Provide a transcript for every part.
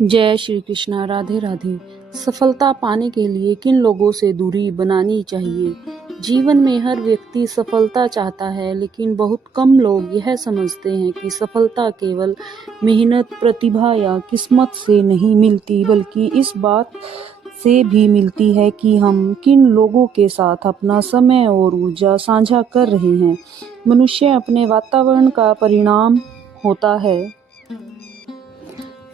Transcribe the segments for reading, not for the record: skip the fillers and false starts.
जय श्री कृष्णा। राधे राधे। सफलता पाने के लिए किन लोगों से दूरी बनानी चाहिए? जीवन में हर व्यक्ति सफलता चाहता है, लेकिन बहुत कम लोग यह समझते हैं कि सफलता केवल मेहनत, प्रतिभा या किस्मत से नहीं मिलती, बल्कि इस बात से भी मिलती है कि हम किन लोगों के साथ अपना समय और ऊर्जा साझा कर रहे हैं। मनुष्य अपने वातावरण का परिणाम होता है।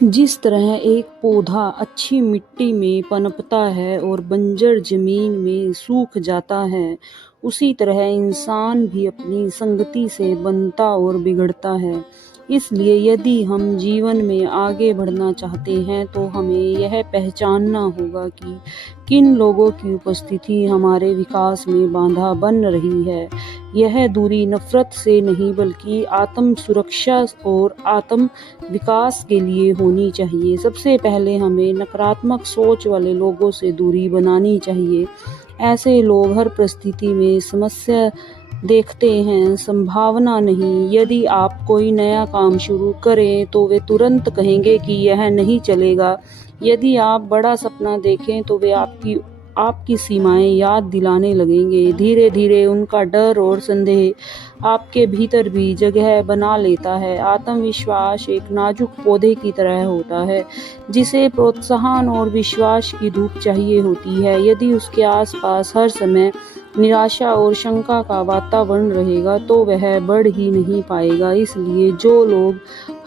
जिस तरह एक पौधा अच्छी मिट्टी में पनपता है और बंजर जमीन में सूख जाता है, उसी तरह इंसान भी अपनी संगति से बनता और बिगड़ता है। इसलिए यदि हम जीवन में आगे बढ़ना चाहते हैं तो हमें यह पहचानना होगा कि किन लोगों की उपस्थिति हमारे विकास में बाधा बन रही है। यह दूरी नफरत से नहीं, बल्कि आत्म सुरक्षा और आत्म विकास के लिए होनी चाहिए। सबसे पहले हमें नकारात्मक सोच वाले लोगों से दूरी बनानी चाहिए। ऐसे लोग हर परिस्थिति में समस्या देखते हैं, संभावना नहीं। यदि आप कोई नया काम शुरू करें तो वे तुरंत कहेंगे कि यह नहीं चलेगा। यदि आप बड़ा सपना देखें तो वे आपकी सीमाएं याद दिलाने लगेंगे। धीरे धीरे उनका डर और संदेह आपके भीतर भी जगह बना लेता है। आत्मविश्वास एक नाजुक पौधे की तरह होता है, जिसे प्रोत्साहन और विश्वास की धूप चाहिए होती है। यदि उसके आसपास हर समय निराशा और शंका का वातावरण रहेगा तो वह बढ़ ही नहीं पाएगा। इसलिए जो लोग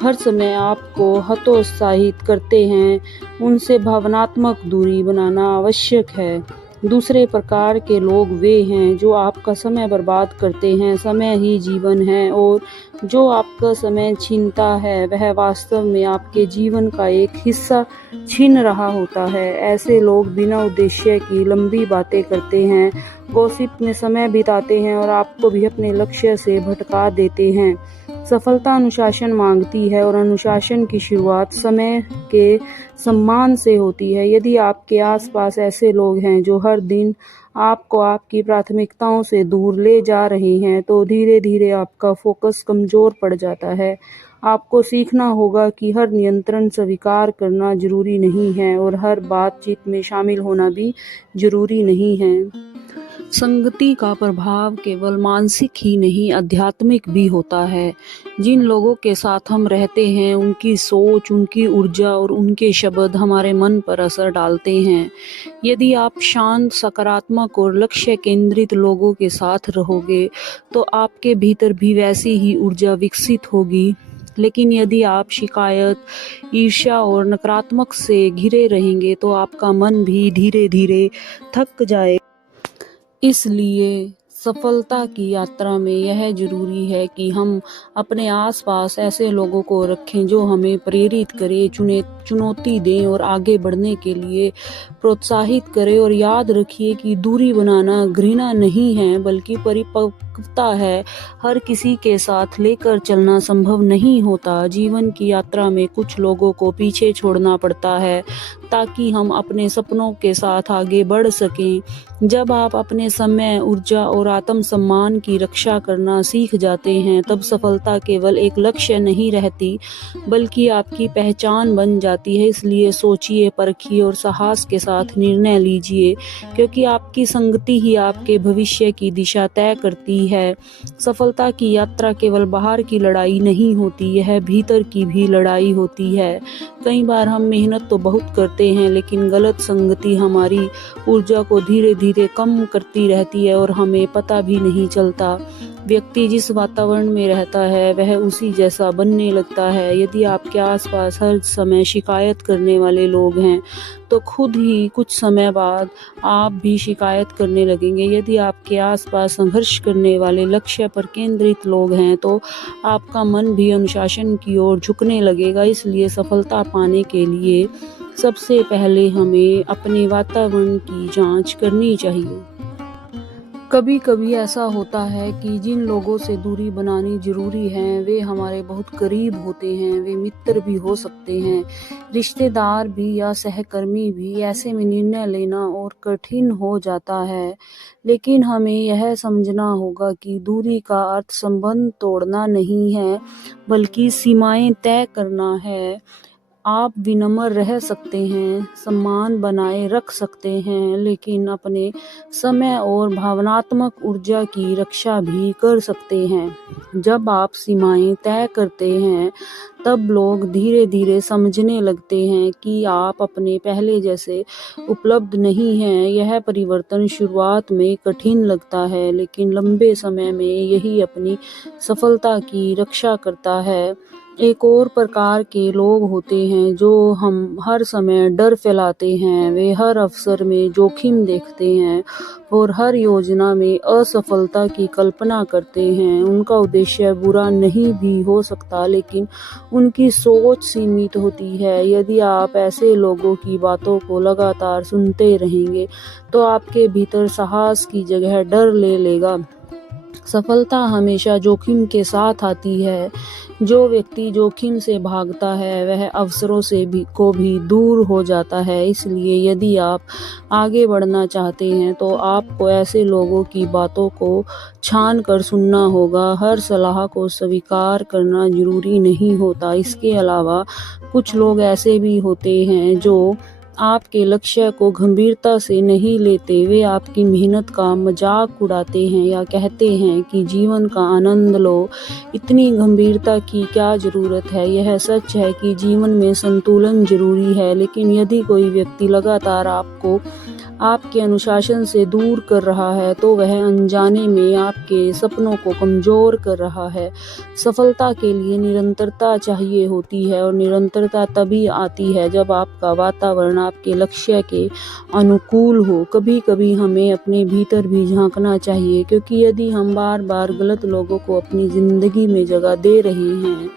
हर समय आपको हतोत्साहित करते हैं, उनसे भावनात्मक दूरी बनाना आवश्यक है। दूसरे प्रकार के लोग वे हैं जो आपका समय बर्बाद करते हैं। समय ही जीवन है, और जो आपका समय छीनता है वह वास्तव में आपके जीवन का एक हिस्सा छीन रहा होता है। ऐसे लोग बिना उद्देश्य की लंबी बातें करते हैं, गॉसिप में समय बिताते हैं और आपको भी अपने लक्ष्य से भटका देते हैं। सफलता अनुशासन मांगती है, और अनुशासन की शुरुआत समय के सम्मान से होती है। यदि आपके आसपास ऐसे लोग हैं जो हर दिन आपको आपकी प्राथमिकताओं से दूर ले जा रहे हैं, तो धीरे धीरे आपका फोकस कमजोर पड़ जाता है। आपको सीखना होगा कि हर नियंत्रण स्वीकार करना जरूरी नहीं है, और हर बातचीत में शामिल होना भी जरूरी नहीं है। संगति का प्रभाव केवल मानसिक ही नहीं, आध्यात्मिक भी होता है। जिन लोगों के साथ हम रहते हैं, उनकी सोच, उनकी ऊर्जा और उनके शब्द हमारे मन पर असर डालते हैं। यदि आप शांत, सकारात्मक और लक्ष्य केंद्रित लोगों के साथ रहोगे, तो आपके भीतर भी वैसी ही ऊर्जा विकसित होगी। लेकिन यदि आप शिकायत, ईर्ष्या और नकारात्मक से घिरे रहेंगे, तो आपका मन भी धीरे धीरे थक जाएगा। इसलिए सफलता की यात्रा में यह जरूरी है कि हम अपने आसपास ऐसे लोगों को रखें जो हमें प्रेरित करें, चुनौती दें और आगे बढ़ने के लिए प्रोत्साहित करें। और याद रखिए कि दूरी बनाना घृणा नहीं है, बल्कि परिपक्वता है। हर किसी के साथ लेकर चलना संभव नहीं होता। जीवन की यात्रा में कुछ लोगों को पीछे छोड़ना पड़ता है, ताकि हम अपने सपनों के साथ आगे बढ़ सकें। जब आप अपने समय, ऊर्जा और आत्मसम्मान की रक्षा करना सीख जाते हैं, तब सफलता केवल एक लक्ष्य नहीं रहती, बल्कि आपकी पहचान बन जाती है। इसलिए सोचिए, परखिए और साहस के साथ निर्णय लीजिए, क्योंकि आपकी संगति ही आपके भविष्य की दिशा तय करती है। सफलता की यात्रा केवल बाहर की लड़ाई नहीं होती, यह भीतर की भी लड़ाई होती है। कई बार हम मेहनत तो बहुत करते हैं, लेकिन गलत संगति हमारी ऊर्जा को धीरे धीरे कम करती रहती है और हमें पता भी नहीं चलता। व्यक्ति जिस वातावरण में रहता है वह उसी जैसा बनने लगता है। यदि आपके आसपास हर समय शिकायत करने वाले लोग हैं, तो खुद ही कुछ समय बाद आप भी शिकायत करने लगेंगे। यदि आपके आसपास संघर्ष करने वाले, लक्ष्य पर केंद्रित लोग हैं, तो आपका मन भी अनुशासन की ओर झुकने लगेगा। इसलिए सफलता पाने के लिए सबसे पहले हमें अपने वातावरण की जांच करनी चाहिए। कभी कभी ऐसा होता है कि जिन लोगों से दूरी बनानी जरूरी है, वे हमारे बहुत करीब होते हैं। वे मित्र भी हो सकते हैं, रिश्तेदार भी या सहकर्मी भी। ऐसे में निर्णय लेना और कठिन हो जाता है, लेकिन हमें यह समझना होगा कि दूरी का अर्थ संबंध तोड़ना नहीं है, बल्कि सीमाएं तय करना है। आप विनम्र रह सकते हैं, सम्मान बनाए रख सकते हैं, लेकिन अपने समय और भावनात्मक ऊर्जा की रक्षा भी कर सकते हैं। जब आप सीमाएं तय करते हैं, तब लोग धीरे धीरे समझने लगते हैं कि आप अपने पहले जैसे उपलब्ध नहीं हैं। यह परिवर्तन शुरुआत में कठिन लगता है, लेकिन लंबे समय में यही अपनी सफलता की रक्षा करता है। एक और प्रकार के लोग होते हैं जो हम हर समय डर फैलाते हैं। वे हर अवसर में जोखिम देखते हैं और हर योजना में असफलता की कल्पना करते हैं। उनका उद्देश्य बुरा नहीं भी हो सकता, लेकिन उनकी सोच सीमित होती है। यदि आप ऐसे लोगों की बातों को लगातार सुनते रहेंगे, तो आपके भीतर साहस की जगह डर ले लेगा। सफलता हमेशा जोखिम के साथ आती है। जो व्यक्ति जोखिम से भागता है, वह अवसरों से भी दूर हो जाता है। इसलिए यदि आप आगे बढ़ना चाहते हैं, तो आपको ऐसे लोगों की बातों को छान कर सुनना होगा। हर सलाह को स्वीकार करना जरूरी नहीं होता। इसके अलावा कुछ लोग ऐसे भी होते हैं जो आपके लक्ष्य को गंभीरता से नहीं लेते। वे आपकी मेहनत का मजाक उड़ाते हैं या कहते हैं कि जीवन का आनंद लो, इतनी गंभीरता की क्या जरूरत है। यह सच है कि जीवन में संतुलन जरूरी है, लेकिन यदि कोई व्यक्ति लगातार आपको आपके अनुशासन से दूर कर रहा है, तो वह अनजाने में आपके सपनों को कमजोर कर रहा है। सफलता के लिए निरंतरता चाहिए होती है, और निरंतरता तभी आती है जब आपका वातावरण आपके लक्ष्य के अनुकूल हो। कभी कभी हमें अपने भीतर भी झांकना चाहिए, क्योंकि यदि हम बार बार गलत लोगों को अपनी जिंदगी में जगह दे रहे हैं,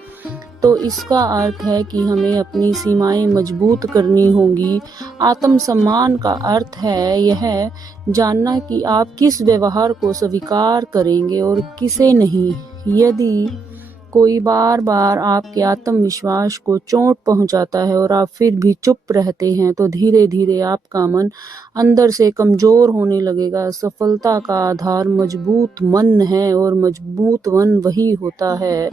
तो इसका अर्थ है कि हमें अपनी सीमाएं मजबूत करनी होंगी। आत्मसम्मान का अर्थ है यह जानना कि आप किस व्यवहार को स्वीकार करेंगे और किसे नहीं। यदि कोई बार बार आपके आत्मविश्वास को चोट पहुंचाता है और आप फिर भी चुप रहते हैं, तो धीरे धीरे आपका मन अंदर से कमजोर होने लगेगा। सफलता का आधार मजबूत मन है, और मजबूत मन वही होता है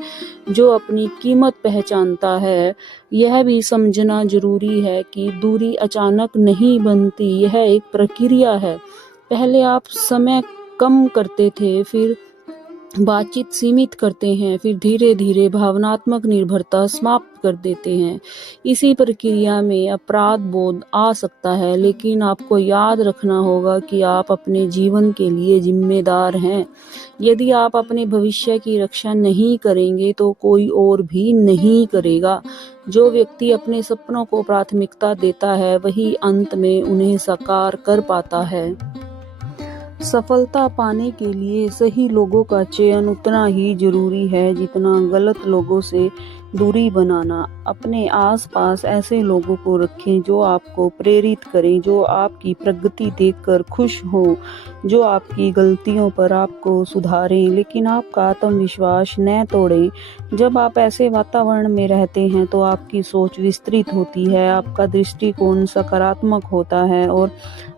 जो अपनी कीमत पहचानता है। यह भी समझना जरूरी है कि दूरी अचानक नहीं बनती, यह एक प्रक्रिया है। पहले आप समय कम करते थे, फिर बातचीत सीमित करते हैं, फिर धीरे धीरे भावनात्मक निर्भरता समाप्त कर देते हैं। इसी प्रक्रिया में अपराध बोध आ सकता है, लेकिन आपको याद रखना होगा कि आप अपने जीवन के लिए जिम्मेदार हैं। यदि आप अपने भविष्य की रक्षा नहीं करेंगे, तो कोई और भी नहीं करेगा। जो व्यक्ति अपने सपनों को प्राथमिकता देता है, वही अंत में उन्हें साकार कर पाता है। सफलता पाने के लिए सही लोगों का चयन उतना ही जरूरी है जितना गलत लोगों से दूरी बनाना। अपने आसपास ऐसे लोगों को रखें जो आपको प्रेरित करें, जो आपकी प्रगति देखकर खुश हों, जो आपकी गलतियों पर आपको सुधारें, लेकिन आपका आत्मविश्वास न तोड़ें। जब आप ऐसे वातावरण में रहते हैं, तो आपकी सोच विस्तृत होती है, आपका दृष्टिकोण सकारात्मक होता है और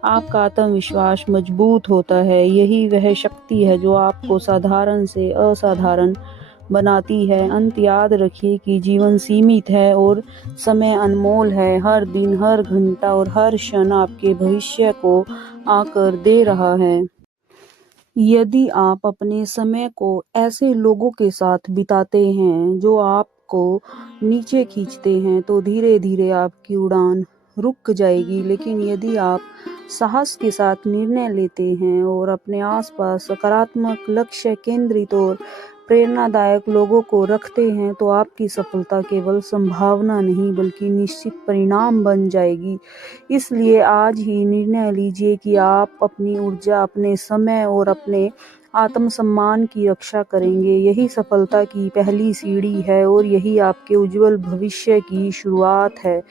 आपका आत्मविश्वास मजबूत होता है। यही वह शक्ति है जो आपको साधारण से असाधारण बनाती है। अंत याद रखिए कि जीवन सीमित है और समय अनमोल है। हर दिन, हर घंटा और हर क्षण आपके भविष्य को आकर दे रहा है। यदि आप अपने समय को ऐसे लोगों के साथ बिताते हैं जो आपको नीचे खींचते हैं, तो धीरे धीरे आपकी उड़ान रुक जाएगी। लेकिन यदि आप साहस के साथ निर्णय लेते हैं और अपने आसपास सकारात्मक, लक्ष्य केंद्रित और प्रेरणादायक लोगों को रखते हैं, तो आपकी सफलता केवल संभावना नहीं बल्कि निश्चित परिणाम बन जाएगी। इसलिए आज ही निर्णय लीजिए कि आप अपनी ऊर्जा, अपने समय और अपने आत्मसम्मान की रक्षा करेंगे। यही सफलता की पहली सीढ़ी है और यही आपके उज्जवल भविष्य की शुरुआत है।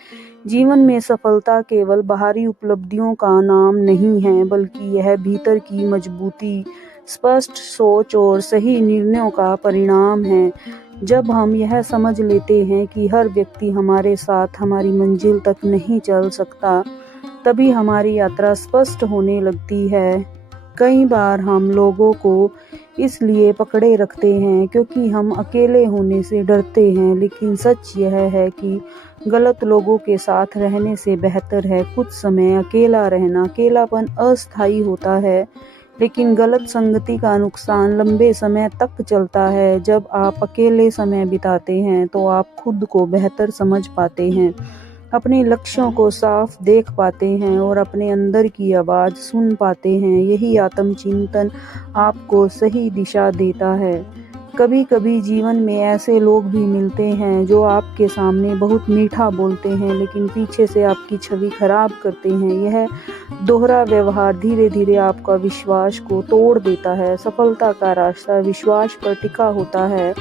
जीवन में सफलता केवल बाहरी उपलब्धियों का नाम नहीं है, बल्कि यह भीतर की मजबूती, स्पष्ट सोच और सही निर्णयों का परिणाम है। जब हम यह समझ लेते हैं कि हर व्यक्ति हमारे साथ हमारी मंजिल तक नहीं चल सकता, तभी हमारी यात्रा स्पष्ट होने लगती है। कई बार हम लोगों को इसलिए पकड़े रखते हैं क्योंकि हम अकेले होने से डरते हैं, लेकिन सच यह है कि गलत लोगों के साथ रहने से बेहतर है कुछ समय अकेला रहना। अकेलापन अस्थायी होता है, लेकिन गलत संगति का नुकसान लंबे समय तक चलता है। जब आप अकेले समय बिताते हैं तो आप खुद को बेहतर समझ पाते हैं, अपने लक्ष्यों को साफ देख पाते हैं और अपने अंदर की आवाज़ सुन पाते हैं। यही आत्मचिंतन आपको सही दिशा देता है। कभी कभी जीवन में ऐसे लोग भी मिलते हैं जो आपके सामने बहुत मीठा बोलते हैं, लेकिन पीछे से आपकी छवि खराब करते हैं। यह दोहरा व्यवहार धीरे धीरे आपका विश्वास को तोड़ देता है। सफलता का रास्ता विश्वास पर टिका होता है,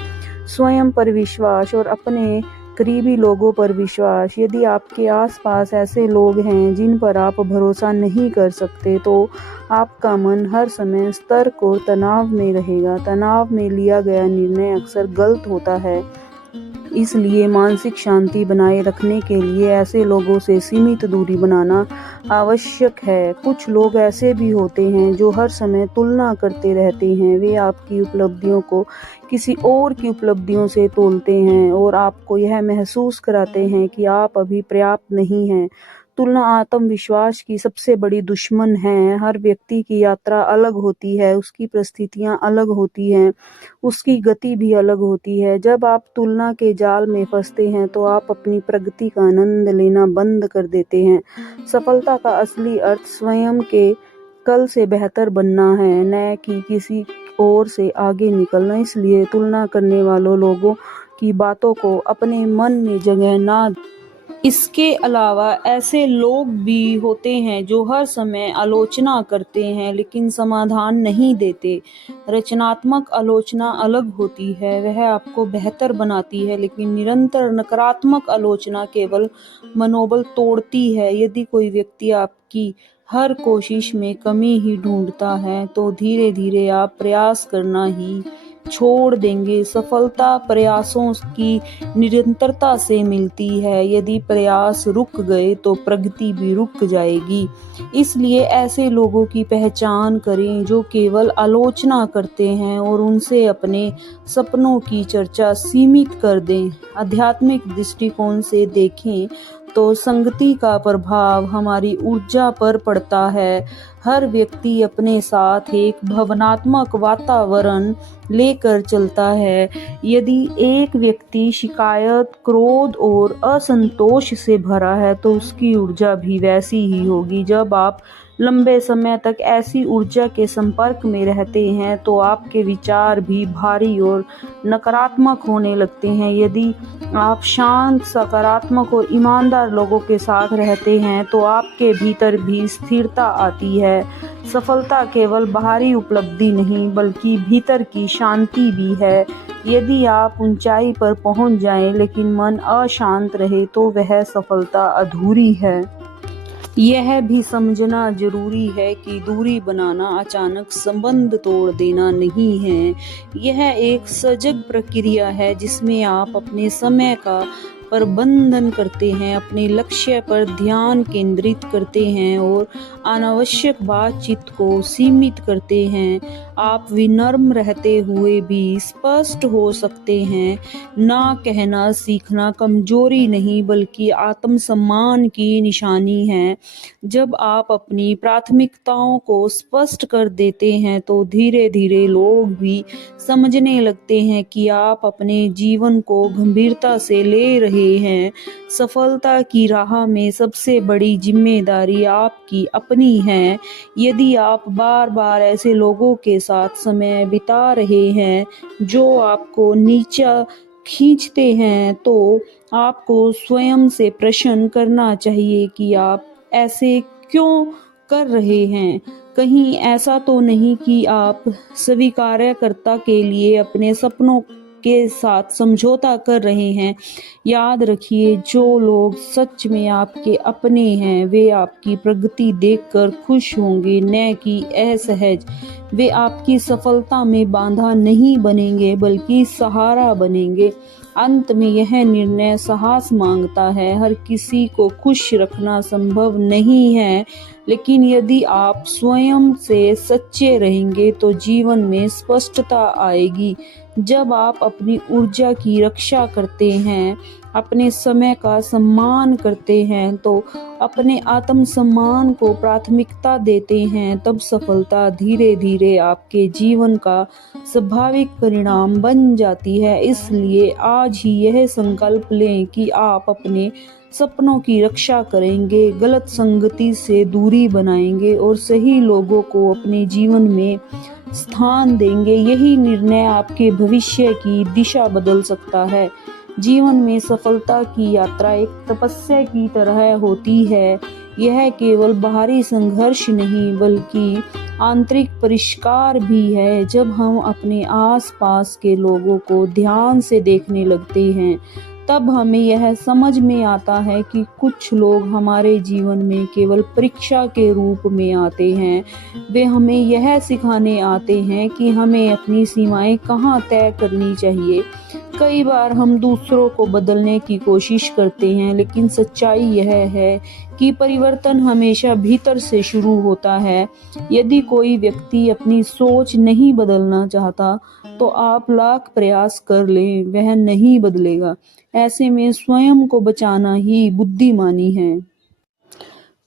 स्वयं पर विश्वास और अपने करीबी लोगों पर विश्वास। यदि आपके आसपास ऐसे लोग हैं जिन पर आप भरोसा नहीं कर सकते, तो आपका मन हर समय सतर्क और तनाव में रहेगा। तनाव में लिया गया निर्णय अक्सर गलत होता है, इसलिए मानसिक शांति बनाए रखने के लिए ऐसे लोगों से सीमित दूरी बनाना आवश्यक है। कुछ लोग ऐसे भी होते हैं जो हर समय तुलना करते रहते हैं। वे आपकी उपलब्धियों को किसी और की उपलब्धियों से तोलते हैं और आपको यह महसूस कराते हैं कि आप अभी पर्याप्त नहीं हैं। तुलना आत्मविश्वास की सबसे बड़ी दुश्मन है। हर व्यक्ति की यात्रा अलग होती है, उसकी परिस्थितियां अलग होती हैं, उसकी गति भी अलग होती है। जब आप तुलना के जाल में फंसते हैं तो आप अपनी प्रगति का आनंद लेना बंद कर देते हैं। सफलता का असली अर्थ स्वयं के कल से बेहतर बनना है, न कि किसी और से आगे निकलना। इसलिए तुलना करने वालों लोगों की बातों को अपने मन में जगह ना। इसके अलावा ऐसे लोग भी होते हैं जो हर समय आलोचना करते हैं लेकिन समाधान नहीं देते। रचनात्मक आलोचना अलग होती है, वह आपको बेहतर बनाती है, लेकिन निरंतर नकारात्मक आलोचना केवल मनोबल तोड़ती है। यदि कोई व्यक्ति आपकी हर कोशिश में कमी ही ढूंढता है तो धीरे धीरे आप प्रयास करना ही छोड़ देंगे। सफलता प्रयासों की निरंतरता से मिलती है। यदि प्रयास रुक गए तो प्रगति भी रुक जाएगी। इसलिए ऐसे लोगों की पहचान करें जो केवल आलोचना करते हैं और उनसे अपने सपनों की चर्चा सीमित कर दें। आध्यात्मिक दृष्टिकोण से देखें तो संगति का प्रभाव हमारी ऊर्जा पर पड़ता है। हर व्यक्ति अपने साथ एक भावनात्मक वातावरण लेकर चलता है। यदि एक व्यक्ति शिकायत, क्रोध और असंतोष से भरा है तो उसकी ऊर्जा भी वैसी ही होगी। जब आप लंबे समय तक ऐसी ऊर्जा के संपर्क में रहते हैं तो आपके विचार भी भारी और नकारात्मक होने लगते हैं। यदि आप शांत, सकारात्मक और ईमानदार लोगों के साथ रहते हैं तो आपके भीतर भी स्थिरता आती है। सफलता केवल बाहरी उपलब्धि नहीं बल्कि भीतर की शांति भी है। यदि आप ऊंचाई पर पहुंच जाएं लेकिन मन अशांत रहे तो वह सफलता अधूरी है। यह भी समझना जरूरी है कि दूरी बनाना अचानक संबंध तोड़ देना नहीं है। यह एक सजग प्रक्रिया है जिसमें आप अपने समय का प्रबंधन करते हैं, अपने लक्ष्य पर ध्यान केंद्रित करते हैं और अनावश्यक बातचीत को सीमित करते हैं। आप विनम्र रहते हुए भी स्पष्ट हो सकते हैं। ना कहना सीखना कमजोरी नहीं बल्कि आत्मसम्मान की निशानी है। जब आप अपनी प्राथमिकताओं को स्पष्ट कर देते हैं तो धीरे धीरे लोग भी समझने लगते हैं कि आप अपने जीवन को गंभीरता से ले रहे हैं। सफलता की राह में सबसे बड़ी जिम्मेदारी आपकी अपनी है। यदि आप बार बार ऐसे लोगों के साथ समय बिता रहे हैं जो आपको नीचा खींचते हैं तो आपको स्वयं से प्रश्न करना चाहिए कि आप ऐसे क्यों कर रहे हैं। कहीं ऐसा तो नहीं कि आप स्वीकार्यकर्ता के लिए अपने सपनों के साथ समझौता कर रहे हैं। याद रखिए, जो लोग सच में आपके अपने हैं वे आपकी प्रगति देखकर खुश होंगे, न कि असहज। वे आपकी सफलता में बाधा नहीं बनेंगे बल्कि सहारा बनेंगे। अंत में यह निर्णय साहस मांगता है। हर किसी को खुश रखना संभव नहीं है, लेकिन यदि आप स्वयं से सच्चे रहेंगे तो जीवन में स्पष्टता आएगी। जब आप अपनी ऊर्जा की रक्षा करते हैं, अपने समय का सम्मान करते हैं, तो अपने आत्मसम्मान को प्राथमिकता देते हैं, तब सफलता धीरे धीरे आपके जीवन का स्वाभाविक परिणाम बन जाती है। इसलिए आज ही यह संकल्प लें कि आप अपने सपनों की रक्षा करेंगे, गलत संगति से दूरी बनाएंगे और सही लोगों को अपने जीवन में स्थान देंगे। यही निर्णय आपके भविष्य की दिशा बदल सकता है। जीवन में सफलता की यात्रा एक तपस्या की तरह होती है। यह केवल बाहरी संघर्ष नहीं बल्कि आंतरिक परिष्कार भी है। जब हम अपने आसपास के लोगों को ध्यान से देखने लगते हैं, तब हमें यह समझ में आता है कि कुछ लोग हमारे जीवन में केवल परीक्षा के रूप में आते हैं। वे हमें यह सिखाने आते हैं कि हमें अपनी सीमाएं कहाँ तय करनी चाहिए। कई बार हम दूसरों को बदलने की कोशिश करते हैं, लेकिन सच्चाई यह है कि परिवर्तन हमेशा भीतर से शुरू होता है। यदि कोई व्यक्ति अपनी सोच नहीं बदलना चाहता, तो आप लाख प्रयास कर लें, वह नहीं बदलेगा। ऐसे में स्वयं को बचाना ही बुद्धिमानी है।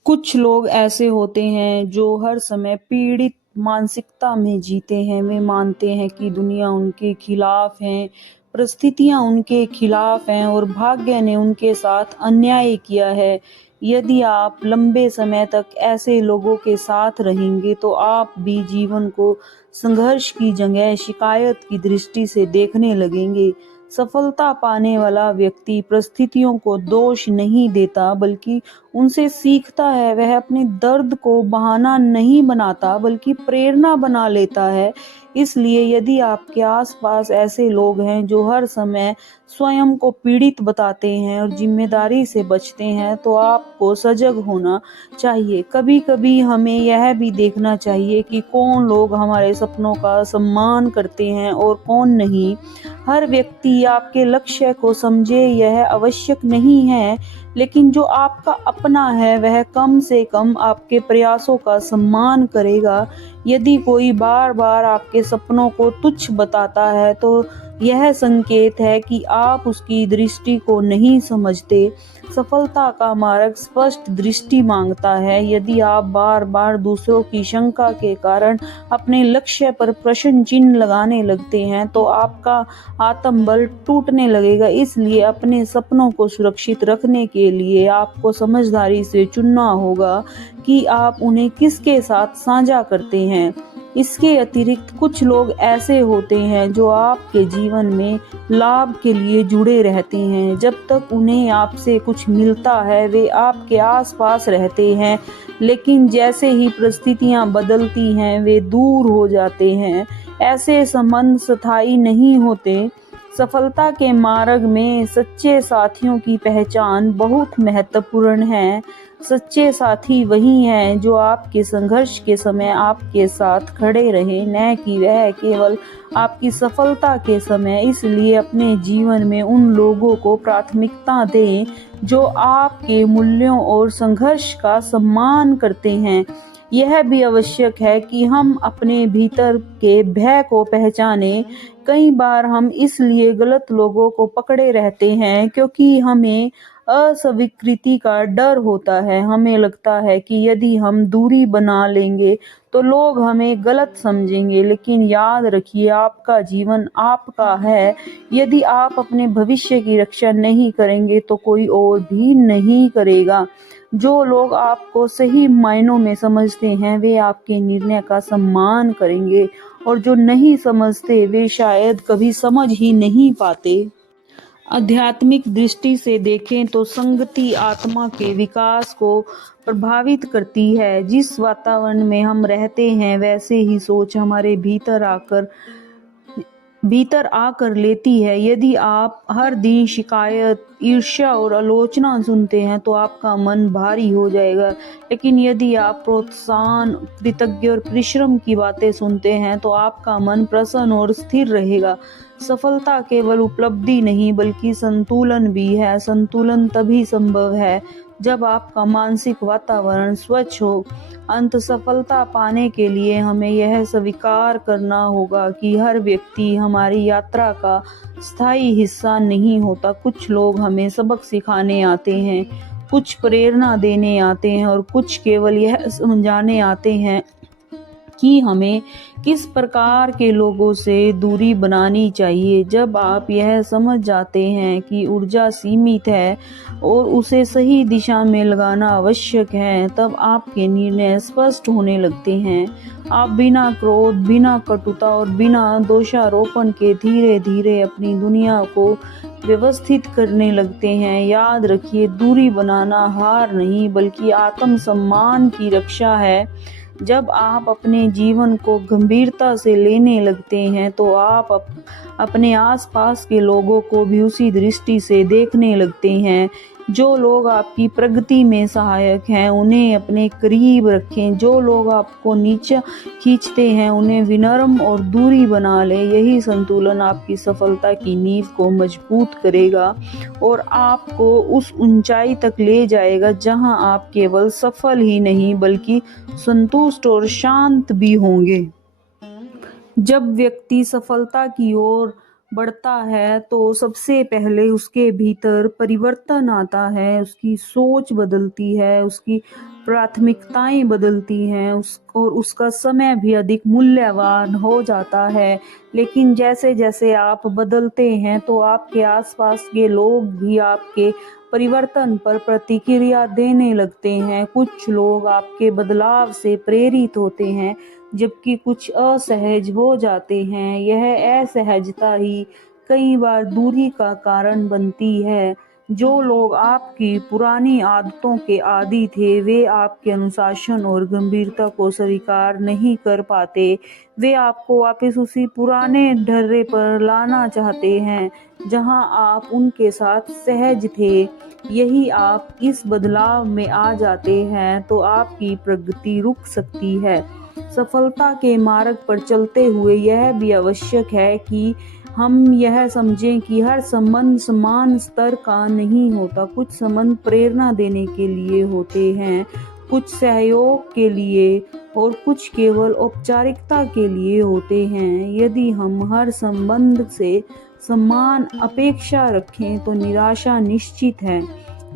कुछ लोग ऐसे होते हैं जो हर समय पीड़ित मानसिकता में जीते हैं। वे मानते हैं कि दुनिया उनके खिलाफ है, परिस्थितियां उनके खिलाफ हैं और भाग्य ने उनके साथ अन्याय किया है। यदि आप लंबे समय तक ऐसे लोगों के साथ रहेंगे, तो आप भी जीवन को संघर्ष की जगह शिकायत की दृष्टि से देखने लगेंगे। सफलता पाने वाला व्यक्ति परिस्थितियों को दोष नहीं देता, बल्कि उनसे सीखता है। वह अपने दर्द को बहाना नहीं बनाता, बल्कि प्रेरणा बना लेता है। इसलिए यदि आपके आसपास ऐसे लोग हैं जो हर समय स्वयं को पीड़ित बताते हैं और जिम्मेदारी से बचते हैं, तो आपको सजग होना चाहिए। कभी कभी हमें यह भी देखना चाहिए कि कौन लोग हमारे सपनों का सम्मान करते हैं और कौन नहीं। हर व्यक्ति आपके लक्ष्य को समझे यह आवश्यक नहीं है, लेकिन जो आपका अपना है वह कम से कम आपके प्रयासों का सम्मान करेगा। यदि कोई बार बार आपके सपनों को तुच्छ बताता है, तो यह संकेत है कि आप उसकी दृष्टि को नहीं समझते। सफलता का मार्ग स्पष्ट दृष्टि मांगता है। यदि आप बार बार दूसरों की शंका के कारण अपने लक्ष्य पर प्रश्न चिन्ह लगाने लगते हैं, तो आपका आत्मबल टूटने लगेगा। इसलिए अपने सपनों को सुरक्षित रखने के लिए आपको समझदारी से चुनना होगा कि आप उन्हें किसके साथ साझा करते हैं। इसके अतिरिक्त कुछ लोग ऐसे होते हैं जो आपके जीवन में लाभ के लिए जुड़े रहते हैं। जब तक उन्हें आपसे कुछ मिलता है, वे आपके आसपास रहते हैं, लेकिन जैसे ही परिस्थितियां बदलती हैं, वे दूर हो जाते हैं। ऐसे संबंध स्थायी नहीं होते। सफलता के मार्ग में सच्चे साथियों की पहचान बहुत महत्वपूर्ण है। सच्चे साथी वही हैं जो आपके संघर्ष के समय आपके साथ खड़े रहे, न कि वह केवल आपकी सफलता के समय। इसलिए अपने जीवन में उन लोगों को प्राथमिकता दें जो आपके मूल्यों और संघर्ष का सम्मान करते हैं। यह भी आवश्यक है कि हम अपने भीतर के भय को पहचानें। कई बार हम इसलिए गलत लोगों को पकड़े रहते हैं क्योंकि हमें अस्वीकृति का डर होता है। हमें लगता है कि यदि हम दूरी बना लेंगे तो लोग हमें गलत समझेंगे, लेकिन याद रखिए, आपका जीवन आपका है। यदि आप अपने भविष्य की रक्षा नहीं करेंगे तो कोई और भी नहीं करेगा। जो लोग आपको सही मायनों में समझते हैं, वे आपके निर्णय का सम्मान करेंगे, और जो नहीं समझते वे शायद कभी समझ ही नहीं पाते। आध्यात्मिक दृष्टि से देखें तो संगति आत्मा के विकास को प्रभावित करती है। जिस वातावरण में हम रहते हैं, वैसे ही सोच हमारे भीतर आकर लेती है। यदि आप हर दिन शिकायत, ईर्ष्या और आलोचना सुनते हैं, तो आपका मन भारी हो जाएगा। लेकिन यदि आप प्रोत्साहन, कृतज्ञ और परिश्रम की बातें सुनते हैं, तो आपका मन प्रसन्न और स्थिर रहेगा। सफलता केवल उपलब्धि नहीं बल्कि संतुलन भी है। संतुलन तभी संभव है जब आपका मानसिक वातावरण स्वच्छ हो। अंत सफलता पाने के लिए हमें यह स्वीकार करना होगा कि हर व्यक्ति हमारी यात्रा का स्थायी हिस्सा नहीं होता। कुछ लोग हमें सबक सिखाने आते हैं, कुछ प्रेरणा देने आते हैं और कुछ केवल यह समझाने आते हैं कि हमें किस प्रकार के लोगों से दूरी बनानी चाहिए। जब आप यह समझ जाते हैं कि ऊर्जा सीमित है और उसे सही दिशा में लगाना आवश्यक है, तब आपके निर्णय स्पष्ट होने लगते हैं। आप बिना क्रोध, बिना कटुता और बिना दोषारोपण के धीरे धीरे अपनी दुनिया को व्यवस्थित करने लगते हैं। याद रखिए, दूरी बनाना हार नहीं बल्कि आत्मसम्मान की रक्षा है। जब आप अपने जीवन को गंभीरता से लेने लगते हैं तो आप अपने आसपास के लोगों को भी उसी दृष्टि से देखने लगते हैं। जो लोग आपकी प्रगति में सहायक हैं उन्हें अपने करीब रखें, जो लोग आपको नीचे खींचते हैं उन्हें विनम्र और दूरी बना लें। यही संतुलन आपकी सफलता की नींव को मजबूत करेगा और आपको उस ऊंचाई तक ले जाएगा जहां आप केवल सफल ही नहीं बल्कि संतुष्ट और शांत भी होंगे। जब व्यक्ति सफलता की ओर बढ़ता है तो सबसे पहले उसके भीतर परिवर्तन आता है। उसकी सोच बदलती है, उसकी प्राथमिकताएं बदलती हैं, और उसका समय भी अधिक मूल्यवान हो जाता है। लेकिन जैसे जैसे आप बदलते हैं तो आपके आसपास के लोग भी आपके परिवर्तन पर प्रतिक्रिया देने लगते हैं। कुछ लोग आपके बदलाव से प्रेरित होते हैं जबकि कुछ असहज हो जाते हैं। यह असहजता ही कई बार दूरी का कारण बनती है। जो लोग आपकी पुरानी आदतों के आदी थे वे आपके अनुशासन और गंभीरता को स्वीकार नहीं कर पाते। वे आपको वापस उसी पुराने ढर्रे पर लाना चाहते हैं जहां आप उनके साथ सहज थे। यही आप इस बदलाव में आ जाते हैं तो आपकी प्रगति रुक सकती है। सफलता के मार्ग पर चलते हुए यह भी आवश्यक है कि हम यह समझें कि हर संबंध समान स्तर का नहीं होता। कुछ संबंध प्रेरणा देने के लिए होते हैं, कुछ सहयोग के लिए और कुछ केवल औपचारिकता के लिए होते हैं। यदि हम हर संबंध से समान अपेक्षा रखें तो निराशा निश्चित है।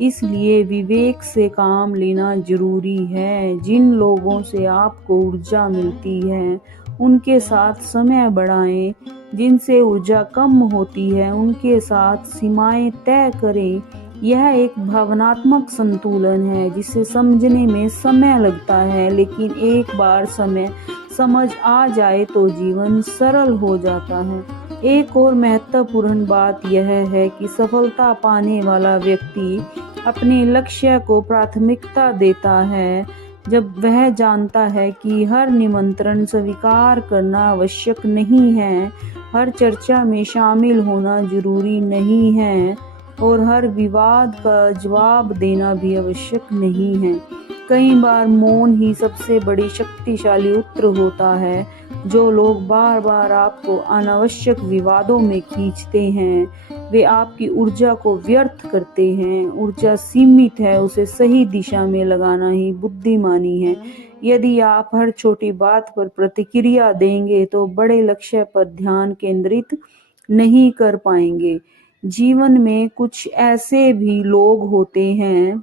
इसलिए विवेक से काम लेना जरूरी है। जिन लोगों से आपको ऊर्जा मिलती है उनके साथ समय बढ़ाएं, जिनसे ऊर्जा कम होती है उनके साथ सीमाएं तय करें। यह एक भावनात्मक संतुलन है जिसे समझने में समय लगता है, लेकिन एक बार समझ आ जाए तो जीवन सरल हो जाता है। एक और महत्वपूर्ण बात यह है कि सफलता पाने वाला व्यक्ति अपने लक्ष्य को प्राथमिकता देता है। जब वह जानता है कि हर निमंत्रण स्वीकार करना आवश्यक नहीं है, हर चर्चा में शामिल होना जरूरी नहीं है और हर विवाद का जवाब देना भी आवश्यक नहीं है। कई बार मौन ही सबसे बड़ी शक्तिशाली उत्तर होता है। जो लोग बार बार आपको अनावश्यक विवादों में खींचते हैं वे आपकी ऊर्जा को व्यर्थ करते हैं। ऊर्जा सीमित है, उसे सही दिशा में लगाना ही बुद्धिमानी है। यदि आप हर छोटी बात पर प्रतिक्रिया देंगे तो बड़े लक्ष्य पर ध्यान केंद्रित नहीं कर पाएंगे। जीवन में कुछ ऐसे भी लोग होते हैं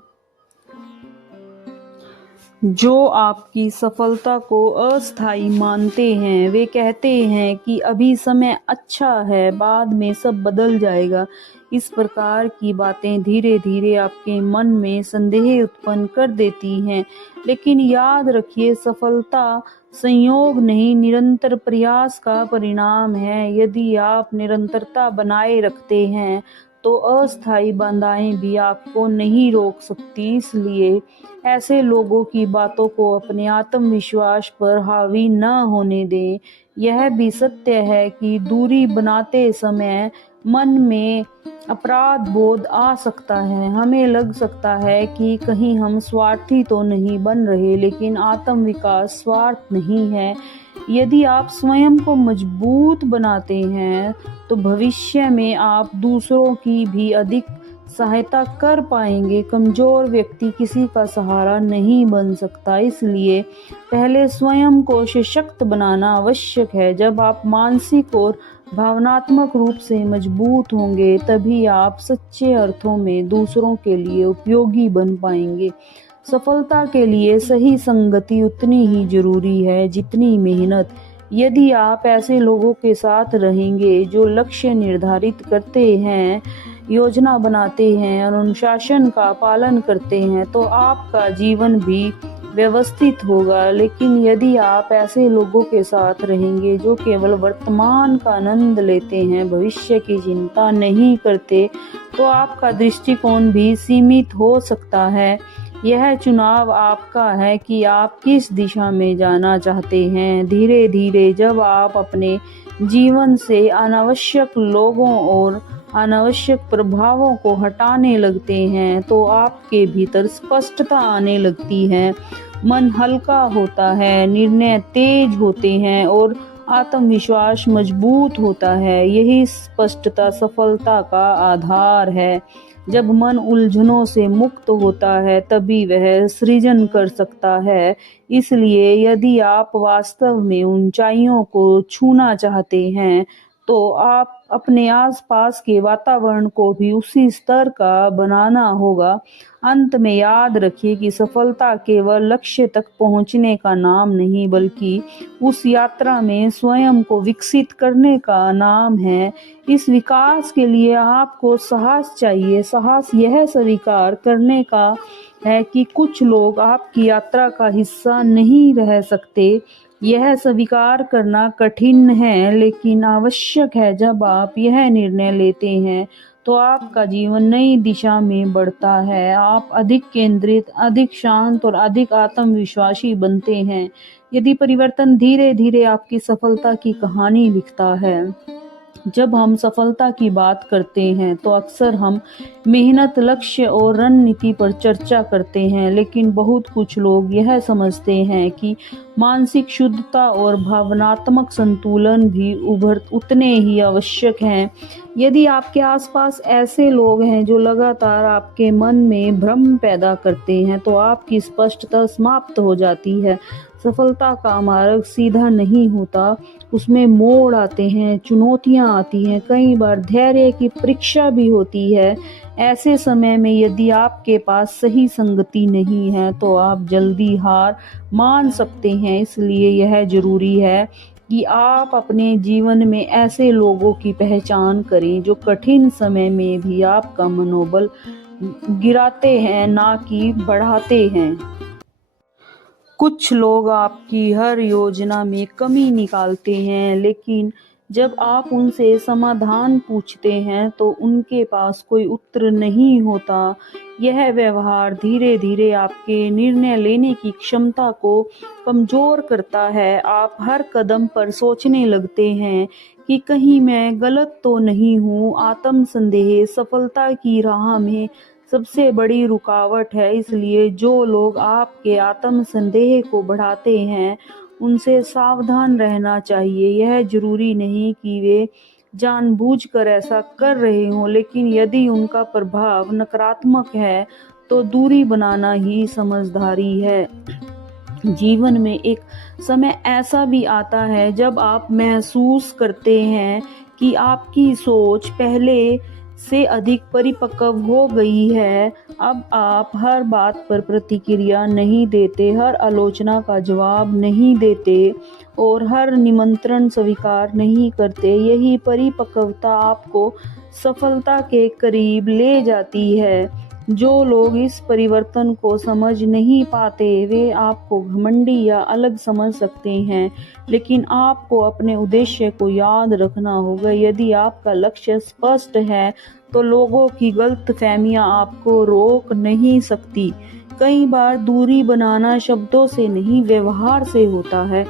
जो आपकी सफलता को अस्थायी मानते हैं। वे कहते हैं कि अभी समय अच्छा है, बाद में सब बदल जाएगा। इस प्रकार की बातें धीरे धीरे आपके मन में संदेह उत्पन्न कर देती हैं। लेकिन याद रखिए, सफलता संयोग नहीं, निरंतर प्रयास का परिणाम है। यदि आप निरंतरता बनाए रखते हैं तो अस्थायी बाधाएं भी आपको नहीं रोक सकती। इसलिए ऐसे लोगों की बातों को अपने आत्मविश्वास पर हावी न होने दें। यह भी सत्य है कि दूरी बनाते समय मन में अपराध बोध आ सकता है। हमें लग सकता है कि कहीं हम स्वार्थी तो नहीं बन रहे, लेकिन आत्म विकास स्वार्थ नहीं है। यदि आप स्वयं को मजबूत बनाते हैं तो भविष्य में आप दूसरों की भी अधिक सहायता कर पाएंगे। कमजोर व्यक्ति किसी का सहारा नहीं बन सकता, इसलिए पहले स्वयं को सशक्त बनाना आवश्यक है। जब आप मानसिक और भावनात्मक रूप से मजबूत होंगे, तभी आप सच्चे अर्थों में दूसरों के लिए उपयोगी बन पाएंगे। सफलता के लिए सही संगति उतनी ही जरूरी है जितनी मेहनत। यदि आप ऐसे लोगों के साथ रहेंगे जो लक्ष्य निर्धारित करते हैं, योजना बनाते हैं और अनुशासन का पालन करते हैं, तो आपका जीवन भी व्यवस्थित होगा। लेकिन यदि आप ऐसे लोगों के साथ रहेंगे जो केवल वर्तमान का आनंद लेते हैं, भविष्य की चिंता नहीं करते, तो आपका दृष्टिकोण भी सीमित हो सकता है। यह चुनाव आपका है कि आप किस दिशा में जाना चाहते हैं। धीरे धीरे जब आप अपने जीवन से अनावश्यक लोगों और अनावश्यक प्रभावों को हटाने लगते हैं, तो आपके भीतर स्पष्टता आने लगती है। मन हल्का होता है, निर्णय तेज होते हैं और आत्मविश्वास मजबूत होता है। यही स्पष्टता सफलता का आधार है। जब मन उलझनों से मुक्त होता है, तभी वह सृजन कर सकता है। इसलिए यदि आप वास्तव में ऊंचाइयों को छूना चाहते हैं, तो आप अपने आसपास के वातावरण को भी उसी स्तर का बनाना होगा। अंत में याद रखिए कि सफलता केवल लक्ष्य तक पहुंचने का नाम नहीं, बल्कि उस यात्रा में स्वयं को विकसित करने का नाम है। इस विकास के लिए आपको साहस चाहिए। साहस यह स्वीकार करने का है कि कुछ लोग आपकी यात्रा का हिस्सा नहीं रह सकते। यह स्वीकार करना कठिन है, लेकिन आवश्यक है। जब आप यह निर्णय लेते हैं, तो आपका जीवन नई दिशा में बढ़ता है। आप अधिक केंद्रित, अधिक शांत और अधिक आत्मविश्वासी बनते हैं। यदि परिवर्तन धीरे धीरे आपकी सफलता की कहानी लिखता है। जब हम सफलता की बात करते हैं, तो अक्सर हम मेहनत, लक्ष्य और रणनीति पर चर्चा करते हैं, लेकिन बहुत कुछ लोग यह समझते हैं कि मानसिक शुद्धता और भावनात्मक संतुलन भी उतने ही आवश्यक हैं। यदि आपके आसपास ऐसे लोग हैं जो लगातार आपके मन में भ्रम पैदा करते हैं, तो आपकी स्पष्टता समाप्त हो जाती है। सफलता का मार्ग सीधा नहीं होता, उसमें मोड़ आते हैं, चुनौतियां आती हैं, कई बार धैर्य की परीक्षा भी होती है। ऐसे समय में यदि आपके पास सही संगति नहीं है, तो आप जल्दी हार मान सकते हैं। इसलिए यह जरूरी है कि आप अपने जीवन में ऐसे लोगों की पहचान करें जो कठिन समय में भी आपका मनोबल गिराते हैं, ना कि बढ़ाते हैं। कुछ लोग आपकी हर योजना में कमी निकालते हैं, लेकिन जब आप उनसे समाधान पूछते हैं, तो उनके पास कोई उत्तर नहीं होता। यह व्यवहार धीरे धीरे आपके निर्णय लेने की क्षमता को कमजोर करता है। आप हर कदम पर सोचने लगते हैं कि कहीं मैं गलत तो नहीं हूँ। आत्म संदेह सफलता की राह में सबसे बड़ी रुकावट है। इसलिए जो लोग आपके आत्म संदेह को बढ़ाते हैं, उनसे सावधान रहना चाहिए। यह जरूरी नहीं कि वे जानबूझकर ऐसा कर रहे हों, लेकिन यदि उनका प्रभाव नकारात्मक है, तो दूरी बनाना ही समझदारी है। जीवन में एक समय ऐसा भी आता है जब आप महसूस करते हैं कि आपकी सोच पहले से अधिक परिपक्व हो गई है। अब आप हर बात पर प्रतिक्रिया नहीं देते, हर आलोचना का जवाब नहीं देते और हर निमंत्रण स्वीकार नहीं करते। यही परिपक्वता आपको सफलता के करीब ले जाती है। जो लोग इस परिवर्तन को समझ नहीं पाते, वे आपको घमंडी या अलग समझ सकते हैं, लेकिन आपको अपने उद्देश्य को याद रखना होगा। यदि आपका लक्ष्य स्पष्ट है, तो लोगों की गलतफहमियां आपको रोक नहीं सकती। कई बार दूरी बनाना शब्दों से नहीं, व्यवहार से होता है।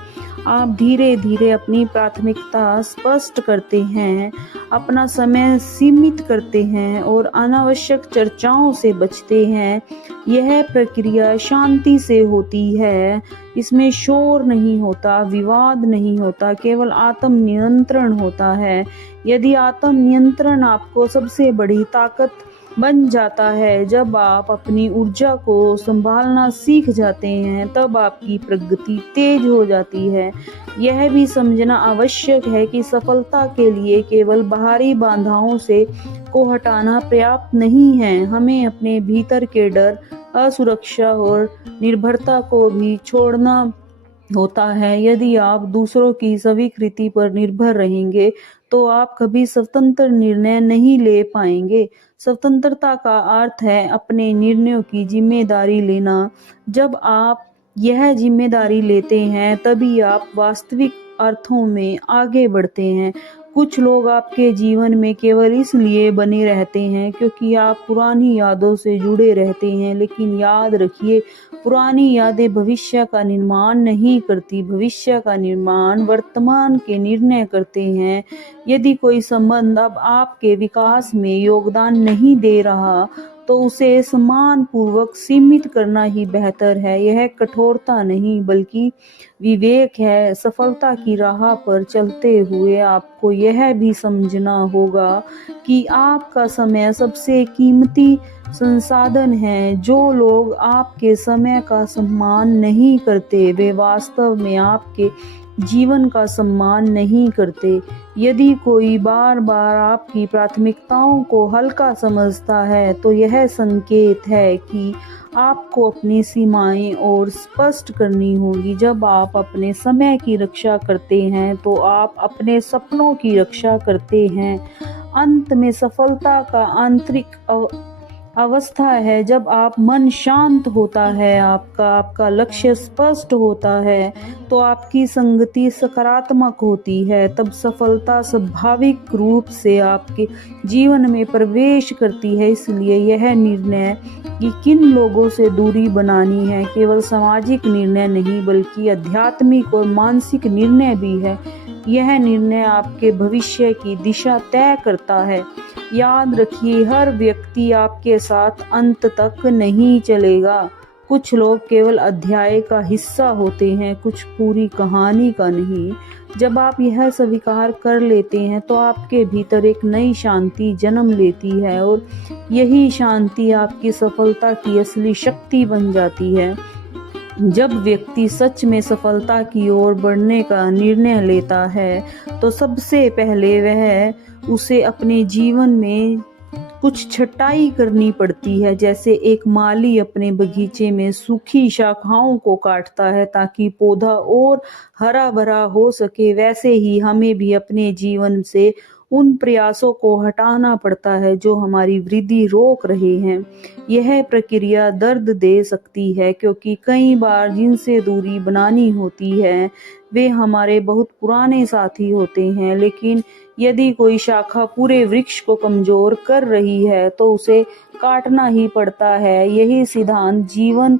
आप धीरे धीरे अपनी प्राथमिकता स्पष्ट करते हैं, अपना समय सीमित करते हैं और अनावश्यक चर्चाओं से बचते हैं। यह प्रक्रिया शांति से होती है। इसमें शोर नहीं होता, विवाद नहीं होता, केवल आत्म नियंत्रण होता है। यदि आत्म नियंत्रण आपको सबसे बड़ी ताकत बन जाता है। जब आप अपनी ऊर्जा को संभालना सीख जाते हैं तब आपकी प्रगति तेज हो जाती है। यह भी समझना आवश्यक है कि सफलता के लिए केवल बाहरी बाधाओं से को हटाना पर्याप्त नहीं है। हमें अपने भीतर के डर, असुरक्षा और निर्भरता को भी छोड़ना होता है। यदि आप दूसरों की स्वीकृति पर निर्भर रहेंगे तो आप कभी स्वतंत्र निर्णय नहीं ले पाएंगे। स्वतंत्रता का अर्थ है अपने निर्णयों की जिम्मेदारी लेना। जब आप यह जिम्मेदारी लेते हैं तभी आप वास्तविक अर्थों में आगे बढ़ते हैं। कुछ लोग आपके जीवन में केवल इसलिए बने रहते हैं क्योंकि आप पुरानी यादों से जुड़े रहते हैं, लेकिन याद रखिए, पुरानी यादें भविष्य का निर्माण नहीं करती। भविष्य का निर्माण वर्तमान के निर्णय करते हैं। यदि कोई संबंध अब आपके विकास में योगदान नहीं दे रहा तो उसे सम्मानपूर्वक सीमित करना ही बेहतर है। यह कठोरता नहीं बल्कि विवेक है। सफलता की राह पर चलते हुए आपको यह भी समझना होगा कि आपका समय सबसे कीमती संसाधन है। जो लोग आपके समय का सम्मान नहीं करते वे वास्तव में आपके जीवन का सम्मान नहीं करते। यदि कोई बार बार आपकी प्राथमिकताओं को हल्का समझता है तो यह संकेत है कि आपको अपनी सीमाएं और स्पष्ट करनी होगी। जब आप अपने समय की रक्षा करते हैं तो आप अपने सपनों की रक्षा करते हैं। अंत में सफलता का आंतरिक अवस्था है जब आप मन शांत होता है, आपका लक्ष्य स्पष्ट होता है तो आपकी संगति सकारात्मक होती है। तब सफलता स्वाभाविक रूप से आपके जीवन में प्रवेश करती है। इसलिए यह निर्णय कि किन लोगों से दूरी बनानी है केवल सामाजिक निर्णय नहीं बल्कि आध्यात्मिक और मानसिक निर्णय भी है। यह निर्णय आपके भविष्य की दिशा तय करता है। याद रखिए, हर व्यक्ति आपके साथ अंत तक नहीं चलेगा। कुछ लोग केवल अध्याय का हिस्सा होते हैं, कुछ पूरी कहानी का नहीं। जब आप यह स्वीकार कर लेते हैं तो आपके भीतर एक नई शांति जन्म लेती है और यही शांति आपकी सफलता की असली शक्ति बन जाती है। जब व्यक्ति सच में सफलता की ओर बढ़ने का निर्णय लेता है तो सबसे पहले वह उसे अपने जीवन में कुछ छटाई करनी पड़ती है। जैसे एक माली अपने बगीचे में सूखी शाखाओं को काटता है ताकि पौधा और हरा भरा हो सके, वैसे ही हमें भी अपने जीवन से उन प्रयासों को हटाना पड़ता है जो हमारी वृद्धि रोक रहे हैं। यह प्रक्रिया दर्द दे सकती है क्योंकि कई बार जिनसे दूरी बनानी होती है वे हमारे बहुत पुराने साथी होते हैं। लेकिन यदि कोई शाखा पूरे वृक्ष को कमजोर कर रही है तो उसे काटना ही पड़ता है। यही सिद्धांत जीवन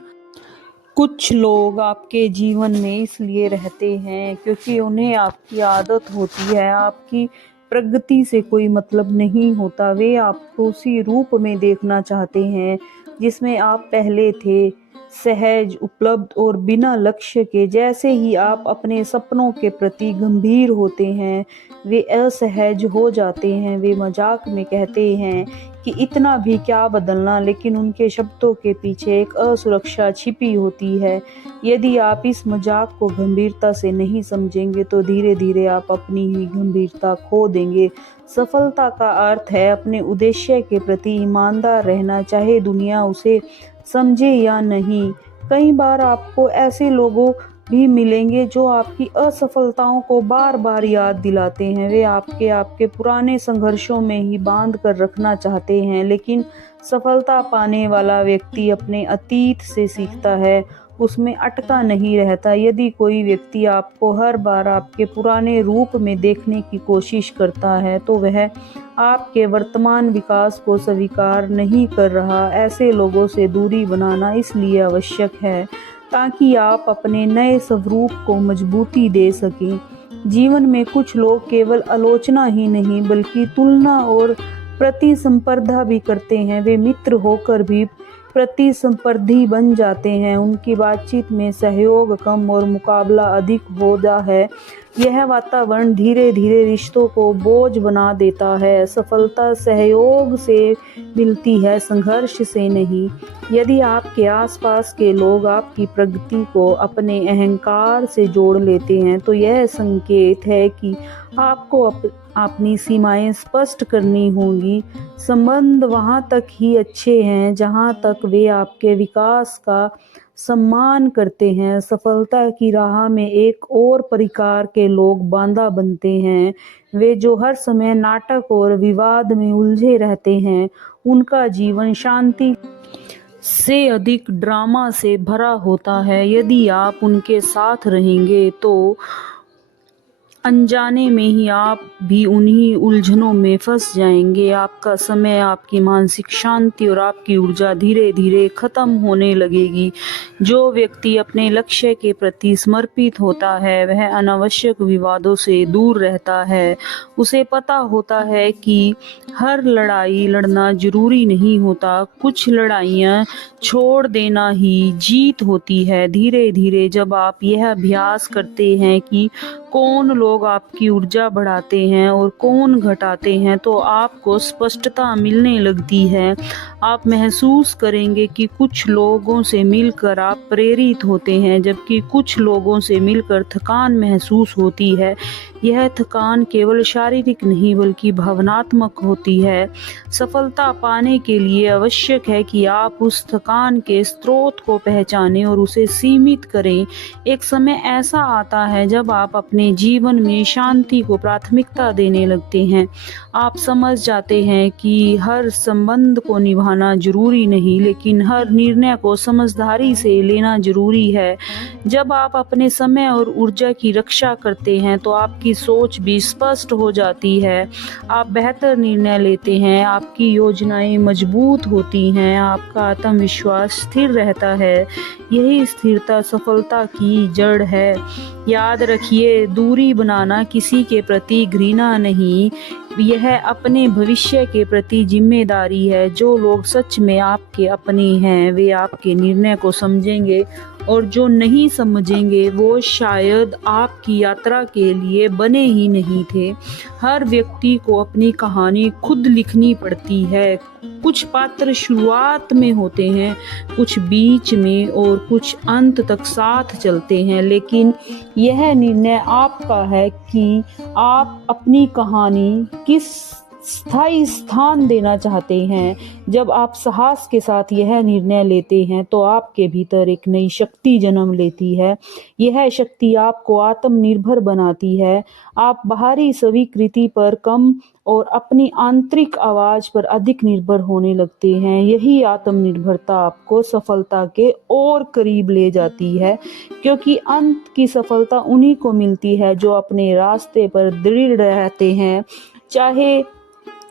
कुछ लोग आपके जीवन में इसलिए रहते हैं क्योंकि उन्हें आपकी आदत होती है। आपकी प्रगति से कोई मतलब नहीं होता। वे आपको उसी रूप में देखना चाहते हैं जिसमें आप पहले थे, सहज, उपलब्ध और बिना लक्ष्य के। जैसे ही आप अपने सपनों के प्रति गंभीर होते हैं वे असहज हो जाते हैं। वे मजाक में कहते हैं कि इतना भी क्या बदलना, लेकिन उनके शब्दों के पीछे एक असुरक्षा छिपी होती है। यदि आप इस मजाक को गंभीरता से नहीं समझेंगे तो धीरे धीरे आप अपनी ही गंभीरता खो देंगे। सफलता का अर्थ है अपने उद्देश्य के प्रति ईमानदार रहना, चाहे दुनिया उसे समझे या नहीं। कई बार आपको ऐसे लोगों भी मिलेंगे जो आपकी असफलताओं को बार बार याद दिलाते हैं। वे आपके पुराने संघर्षों में ही बांध कर रखना चाहते हैं, लेकिन सफलता पाने वाला व्यक्ति अपने अतीत से सीखता है, उसमें अटका नहीं रहता। यदि कोई व्यक्ति आपको हर बार आपके पुराने रूप में देखने की कोशिश करता है तो वह आपके वर्तमान विकास को स्वीकार नहीं कर रहा। ऐसे लोगों से दूरी बनाना इसलिए आवश्यक है ताकि आप अपने नए स्वरूप को मजबूती दे सकें। जीवन में कुछ लोग केवल आलोचना ही नहीं बल्कि तुलना और प्रतिस्पर्धा भी करते हैं। वे मित्र होकर भी प्रतिस्पर्धी बन जाते हैं। उनकी बातचीत में सहयोग कम और मुकाबला अधिक होता है। यह वातावरण धीरे धीरे रिश्तों को बोझ बना देता है। सफलता सहयोग से मिलती है, संघर्ष से नहीं। यदि आपके आसपास के लोग आपकी प्रगति को अपने अहंकार से जोड़ लेते हैं तो यह संकेत है कि आपको अपनी सीमाएं स्पष्ट करनी होंगी। संबंध वहां तक ही अच्छे हैं जहां तक वे आपके विकास का सम्मान करते हैं। सफलता की राह में एक और प्रकार के लोग बांधा बनते हैं, वे जो हर समय नाटक और विवाद में उलझे रहते हैं। उनका जीवन शांति से अधिक ड्रामा से भरा होता है। यदि आप उनके साथ रहेंगे तो अनजाने में ही आप भी उन्हीं उलझनों में फंस जाएंगे। आपका समय, आपकी मानसिक शांति और आपकी ऊर्जा धीरे धीरे खत्म होने लगेगी। जो व्यक्ति अपने लक्ष्य के प्रति समर्पित होता है वह अनावश्यक विवादों से दूर रहता है। उसे पता होता है कि हर लड़ाई लड़ना जरूरी नहीं होता, कुछ लड़ाइयाँ छोड़ देना ही जीत होती है। धीरे धीरे जब आप यह अभ्यास करते हैं कि कौन लोग आपकी ऊर्जा बढ़ाते हैं और कौन घटाते हैं तो आपको स्पष्टता मिलने लगती है। आप महसूस करेंगे कि कुछ लोगों से मिलकर आप प्रेरित होते हैं जबकि कुछ लोगों से मिलकर थकान महसूस होती है। यह थकान केवल शारीरिक नहीं बल्कि भावनात्मक होती है। सफलता पाने के लिए आवश्यक है कि आप उस थकान के स्रोत को पहचानें और उसे सीमित करें। एक समय ऐसा आता है जब आप अपने जीवन में शांति को प्राथमिकता देने लगते हैं। आप समझ जाते हैं कि हर संबंध को निभाना जरूरी नहीं, लेकिन हर निर्णय को समझदारी से लेना जरूरी है। जब आप अपने समय और ऊर्जा की रक्षा करते हैं तो आपकी सोच भी स्पष्ट हो जाती है। आप बेहतर निर्णय लेते हैं, आपकी योजनाएं मजबूत होती हैं, आपका आत्मविश्वास स्थिर रहता है। यही स्थिरता सफलता की जड़ है। याद रखिए, दूरी बनाना किसी के प्रति घृणा नहीं, यह अपने भविष्य के प्रति जिम्मेदारी है। जो लोग सच में आपके अपने हैं वे आपके निर्णय को समझेंगे और जो नहीं समझेंगे वो शायद आपकी यात्रा के लिए बने ही नहीं थे। हर व्यक्ति को अपनी कहानी खुद लिखनी पड़ती है। कुछ पात्र शुरुआत में होते हैं, कुछ बीच में और कुछ अंत तक साथ चलते हैं, लेकिन यह निर्णय आपका है कि आप अपनी कहानी किस स्थायी स्थान देना चाहते हैं। जब आप साहस के साथ यह निर्णय लेते हैं तो आपके भीतर एक नई शक्ति जन्म लेती है। यह शक्ति आपको आत्मनिर्भर बनाती है। आप बाहरी स्वीकृति पर कम और अपनी आंतरिक आवाज पर अधिक निर्भर होने लगते हैं। यही आत्मनिर्भरता आपको सफलता के और करीब ले जाती है, क्योंकि अंत की सफलता उन्हीं को मिलती है जो अपने रास्ते पर दृढ़ रहते हैं, चाहे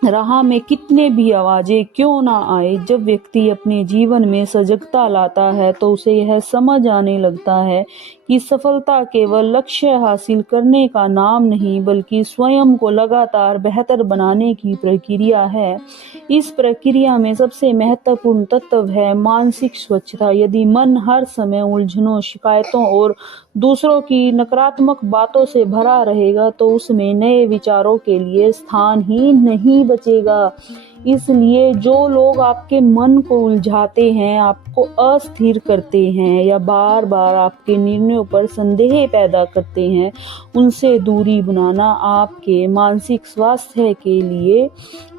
राह में कितने भी आवाजें क्यों ना आए। जब व्यक्ति अपने जीवन में सजगता लाता है तो उसे यह समझ आने लगता है कि सफलता केवल लक्ष्य हासिल करने का नाम नहीं बल्कि स्वयं को लगातार बेहतर बनाने की प्रक्रिया है। इस प्रक्रिया में सबसे महत्वपूर्ण तत्व है मानसिक स्वच्छता। यदि मन हर समय उलझनों, शिकायतों और दूसरों की नकारात्मक बातों से भरा रहेगा तो उसमें नए विचारों के लिए स्थान ही नहीं बचेगा। इसलिए जो लोग आपके मन को उलझाते हैं, आपको अस्थिर करते हैं या बार बार आपके निर्णयों पर संदेह पैदा करते हैं, उनसे दूरी बनाना आपके मानसिक स्वास्थ्य के लिए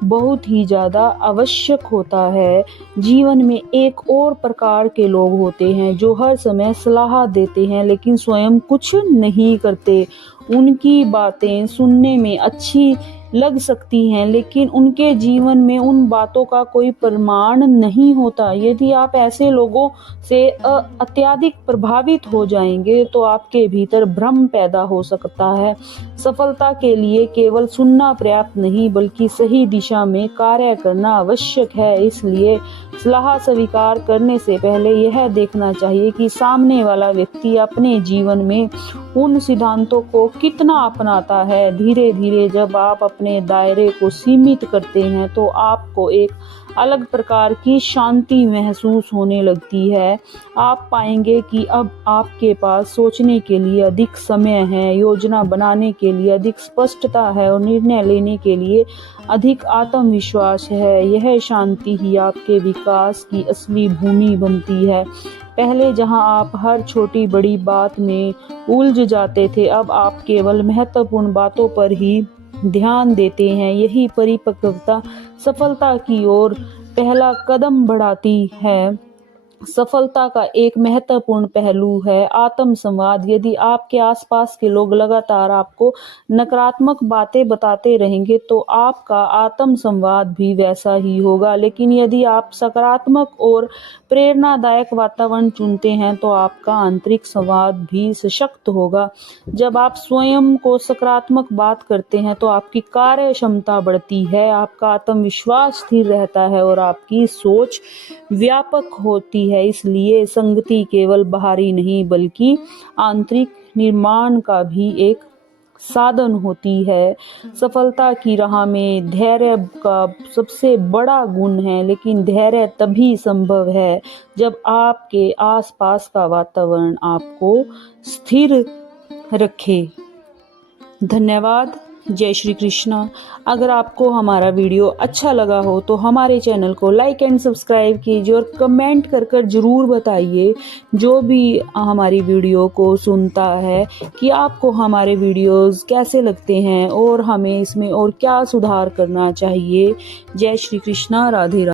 बहुत ही ज़्यादा आवश्यक होता है। जीवन में एक और प्रकार के लोग होते हैं जो हर समय सलाह देते हैं लेकिन स्वयं कुछ नहीं करते। उनकी बातें सुनने में अच्छी लग सकती हैं लेकिन उनके जीवन में उन बातों का कोई प्रमाण नहीं होता। यदि आप ऐसे लोगों से अत्यधिक प्रभावित हो जाएंगे तो आपके भीतर भ्रम पैदा हो सकता है। सफलता के लिए केवल सुनना पर्याप्त नहीं बल्कि सही दिशा में कार्य करना आवश्यक है। इसलिए सलाह स्वीकार करने से पहले यह देखना चाहिए कि सामने वाला व्यक्ति अपने जीवन में उन सिद्धांतों को कितना अपनाता है। धीरे धीरे जब आप अपने दायरे को सीमित करते हैं तो आपको एक अलग प्रकार की शांति महसूस होने लगती है। आप पाएंगे कि अब आपके पास सोचने के लिए अधिक समय है, योजना बनाने के लिए अधिक स्पष्टता है और निर्णय लेने के लिए अधिक आत्मविश्वास है। यह शांति ही आपके विकास की असली भूमि बनती है। पहले जहां आप हर छोटी बड़ी बात में उलझ जाते थे, अब आप केवल महत्वपूर्ण बातों पर ही ध्यान देते हैं। यही परिपक्वता सफलता की ओर पहला कदम बढ़ाती है। सफलता का एक महत्वपूर्ण पहलू है आत्म संवाद। यदि आपके आसपास के लोग लगातार आपको नकारात्मक बातें बताते रहेंगे तो आपका आत्म संवाद भी वैसा ही होगा। लेकिन यदि आप सकारात्मक और प्रेरणादायक वातावरण चुनते हैं तो आपका आंतरिक संवाद भी सशक्त होगा। जब आप स्वयं को सकारात्मक बात करते हैं तो आपकी कार्य क्षमता बढ़ती है, आपका आत्मविश्वास स्थिर रहता है और आपकी सोच व्यापक होती है। इसलिए संगति केवल बाहरी नहीं बल्कि आंतरिक निर्माण का भी एक साधन होती है। सफलता की राह में धैर्य का सबसे बड़ा गुण है, लेकिन धैर्य तभी संभव है जब आपके आसपास का वातावरण आपको स्थिर रखे। धन्यवाद। जय श्री कृष्णा। अगर आपको हमारा वीडियो अच्छा लगा हो तो हमारे चैनल को लाइक एंड सब्सक्राइब कीजिए और कमेंट कर जरूर बताइए जो भी हमारी वीडियो को सुनता है कि आपको हमारे वीडियोस कैसे लगते हैं और हमें इसमें और क्या सुधार करना चाहिए। जय श्री कृष्णा। राधे राधे।